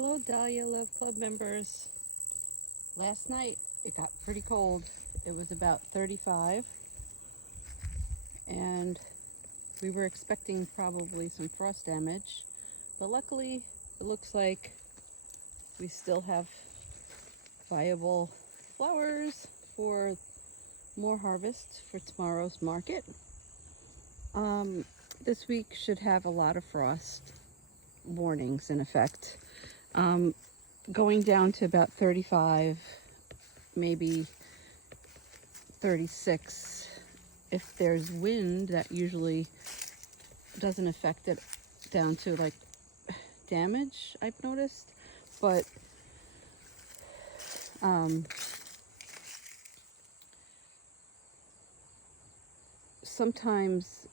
Hello, Dahlia Love Club members. Last night it got pretty cold. It was about 35, and we were expecting probably some frost damage, but luckily it looks like we still have viable flowers for more harvest for tomorrow's market. This week should have a lot of frost warnings in effect. Going down to about 35, maybe 36. If there's wind, that usually doesn't affect it down to like damage, I've noticed. But sometimes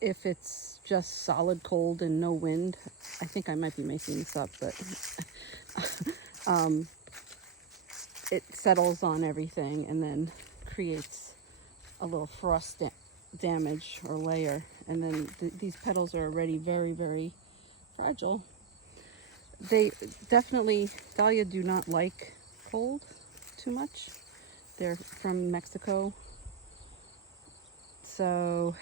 if it's just solid cold and no wind, I think I might be making this up, but it settles on everything and then creates a little frost damage or layer, and then these petals are already very, very fragile. They definitely, dahlia do not like cold too much. They're from Mexico, so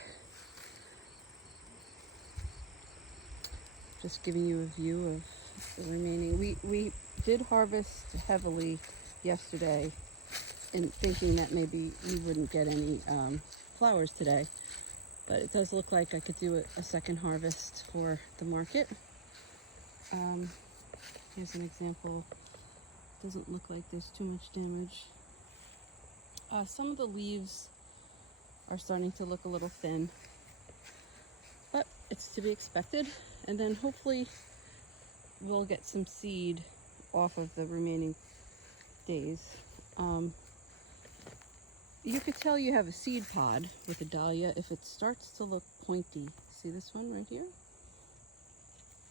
just giving you a view of the remaining. We did harvest heavily yesterday in thinking that maybe we wouldn't get any flowers today, but it does look like I could do a second harvest for the market. Here's an example. Doesn't look like there's too much damage. Some of the leaves are starting to look a little thin, but it's to be expected. And then hopefully we'll get some seed off of the remaining days. You could tell you have a seed pod with a dahlia if it starts to look pointy. See this one right here?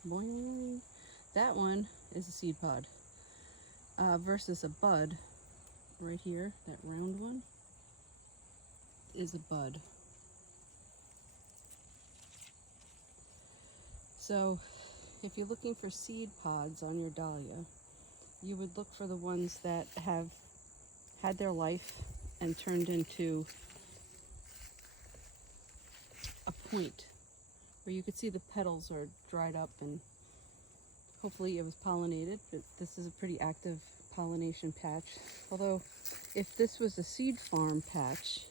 Boing. That one is a seed pod versus a bud right here. That round one is a bud. So if you're looking for seed pods on your dahlia, you would look for the ones that have had their life and turned into a point where you could see the petals are dried up, and hopefully it was pollinated, but this is a pretty active pollination patch. Although if this was a seed farm patch,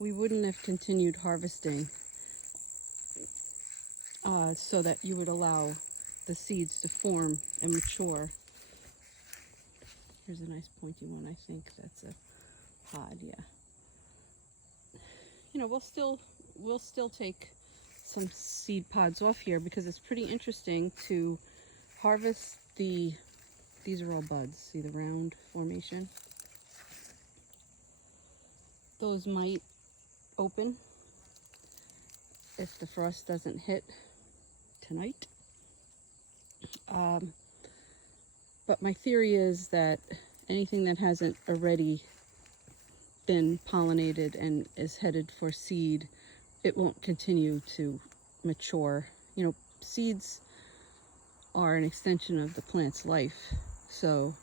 we wouldn't have continued harvesting so that you would allow the seeds to form and mature. Here's a nice pointy one. I think that's a pod. Yeah. You know, we'll still take some seed pods off here because it's pretty interesting to harvest these are all buds. See the round formation? Those might open if the frost doesn't hit tonight. But my theory is that anything that hasn't already been pollinated and is headed for seed, it won't continue to mature. You know, seeds are an extension of the plant's life, so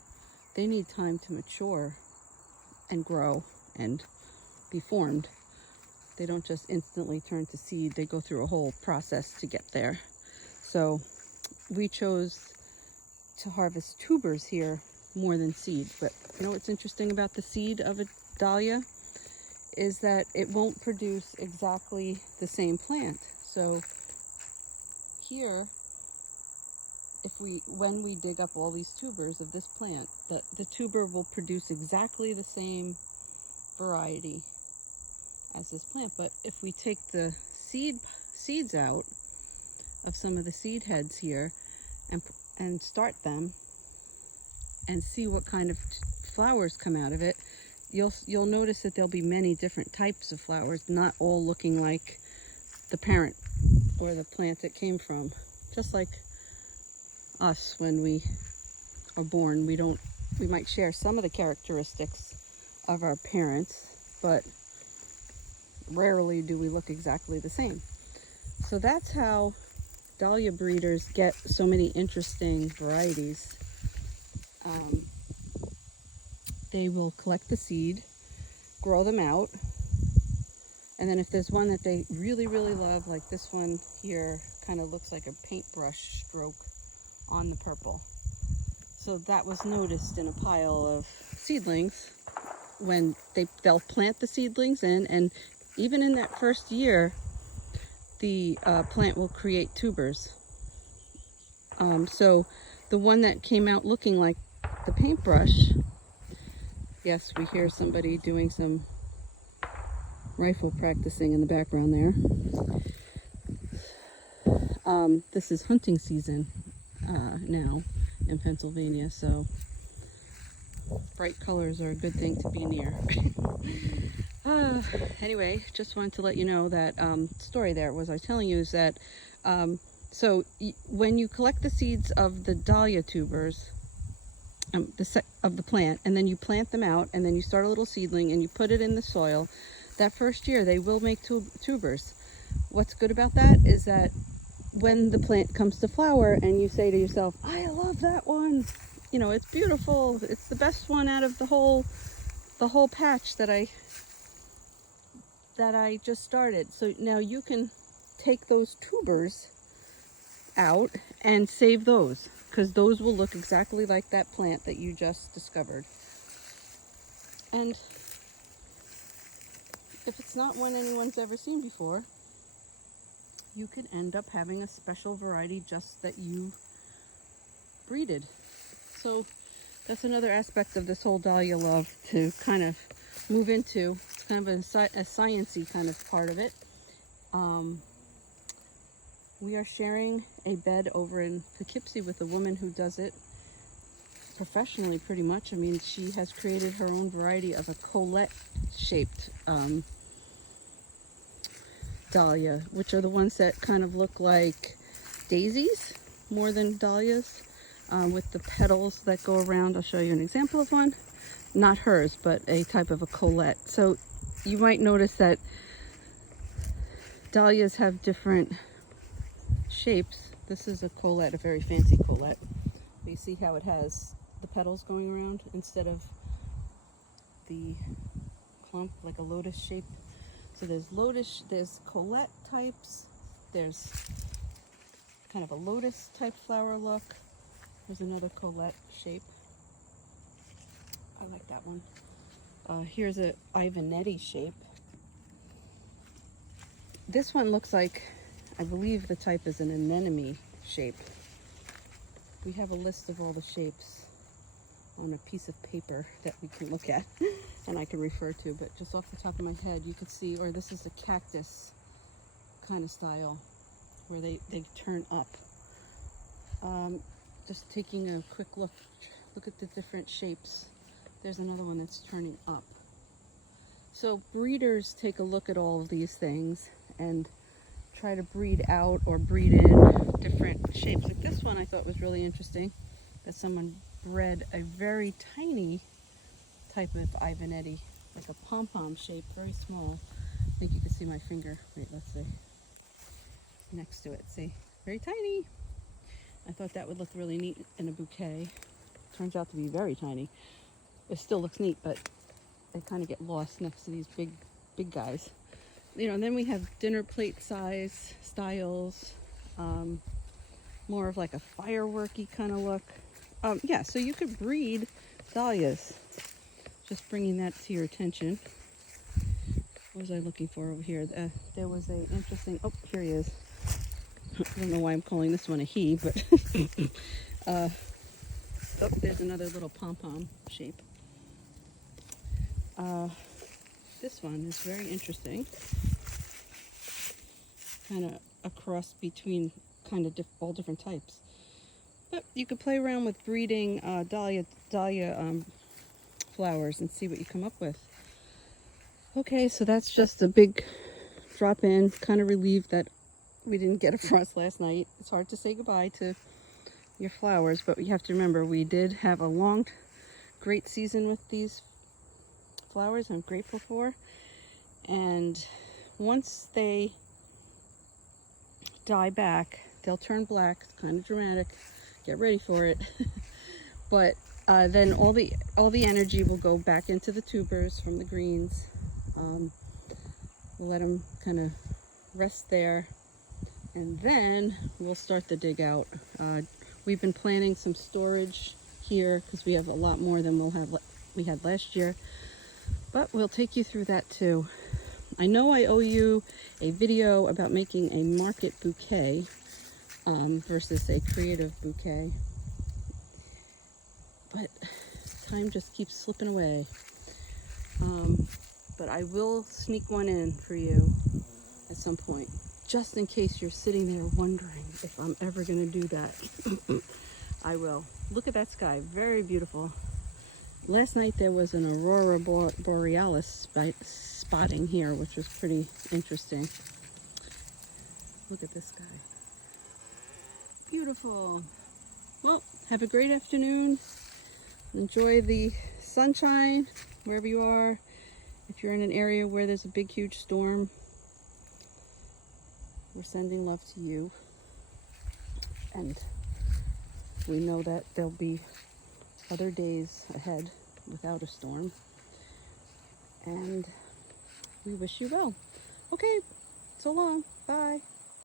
they need time to mature and grow and be formed. They don't just instantly turn to seed. They go through a whole process to get there. So we chose to harvest tubers here more than seed. But you know what's interesting about the seed of a dahlia is that it won't produce exactly the same plant. So here, when we dig up all these tubers of this plant, the tuber will produce exactly the same variety as this plant. But if we take the seeds out of some of the seed heads here and start them and see what kind of flowers come out of it, you'll notice that there'll be many different types of flowers, not all looking like the parent or the plant it came from. Just like us, when we are born, we might share some of the characteristics of our parents, but rarely do we look exactly the same. So that's how dahlia breeders get so many interesting varieties. They will collect the seed, grow them out, and then if there's one that they really, really love, like this one here, kind of looks like a paintbrush stroke on the purple. So that was noticed in a pile of seedlings when they'll plant the seedlings in, and even in that first year, the plant will create tubers. So the one that came out looking like the paintbrush, yes, we hear somebody doing some rifle practicing in the background there. This is hunting season now in Pennsylvania, so bright colors are a good thing to be near. Anyway, just wanted to let you know that story there was I was telling you is that so when you collect the seeds of the dahlia tubers of the plant, and then you plant them out, and then you start a little seedling and you put it in the soil, that first year they will make tubers. What's good about that is that when the plant comes to flower and you say to yourself, I love that one, you know, it's beautiful, it's the best one out of the whole patch that I just started. So now you can take those tubers out and save those, because those will look exactly like that plant that you just discovered. And if it's not one anyone's ever seen before, you could end up having a special variety just that you breeded. So that's another aspect of this whole dahlia love to kind of move into. It's kind of a science-y kind of part of it. We are sharing a bed over in Poughkeepsie with a woman who does it professionally pretty much. I mean, she has created her own variety of a colette-shaped dahlia, which are the ones that kind of look like daisies more than dahlias, with the petals that go around. I'll show you an example of one. Not hers, but a type of a colette. So you might notice that dahlias have different shapes. This is a colette, a very fancy colette. But you see how it has the petals going around instead of the clump, like a lotus shape. So there's colette types, there's kind of a lotus type flower look. There's another colette shape. I like that one. Here's a Ivanetti shape. This one looks like, I believe the type is an anemone shape. We have a list of all the shapes on a piece of paper that we can look at and I can refer to, but just off the top of my head you could see, or this is a cactus kind of style where they turn up. Just taking a quick look at the different shapes. There's another one that's turning up. So breeders take a look at all of these things and try to breed out or breed in different shapes. Like this one I thought was really interesting, that someone bred a very tiny type of Ivanetti, like a pom-pom shape, very small. I think you can see my finger. Wait, let's see. Next to it, see? Very tiny. I thought that would look really neat in a bouquet. Turns out to be very tiny. It still looks neat, but they kind of get lost next to these big guys. You know, and then we have dinner plate size styles, more of like a fireworky kind of look. Yeah, so you could breed dahlias. Just bringing that to your attention. What was I looking for over here? There was a interesting, oh, here he is. I don't know why I'm calling this one a he, but oh, there's another little pom-pom shape. This one is very interesting. Kind of a cross between kind of all different types. But you could play around with breeding dahlia flowers and see what you come up with. Okay, so that's just a big drop in. Kind of relieved that we didn't get a frost last night. It's hard to say goodbye to your flowers, but you have to remember we did have a long, great season with these flowers I'm grateful for. And once they die back, They'll turn black. It's kind of dramatic. Get ready for it. But then all the energy will go back into the tubers from the greens. We'll let them kind of rest there, and then we'll start the dig out. We've been planning some storage here because we have a lot more than we had last year, but we'll take you through that too. I know I owe you a video about making a market bouquet versus a creative bouquet, but time just keeps slipping away. But I will sneak one in for you at some point, just in case you're sitting there wondering if I'm ever going to do that. I will. Look at that sky, very beautiful. Last night there was an aurora borealis spotting here, which was pretty interesting. Look at this sky. Beautiful. Well, have a great afternoon. Enjoy the sunshine wherever you are. If you're in an area where there's a big, huge storm, we're sending love to you. And we know that there'll be other days ahead without a storm. And we wish you well. Okay, so long. Bye.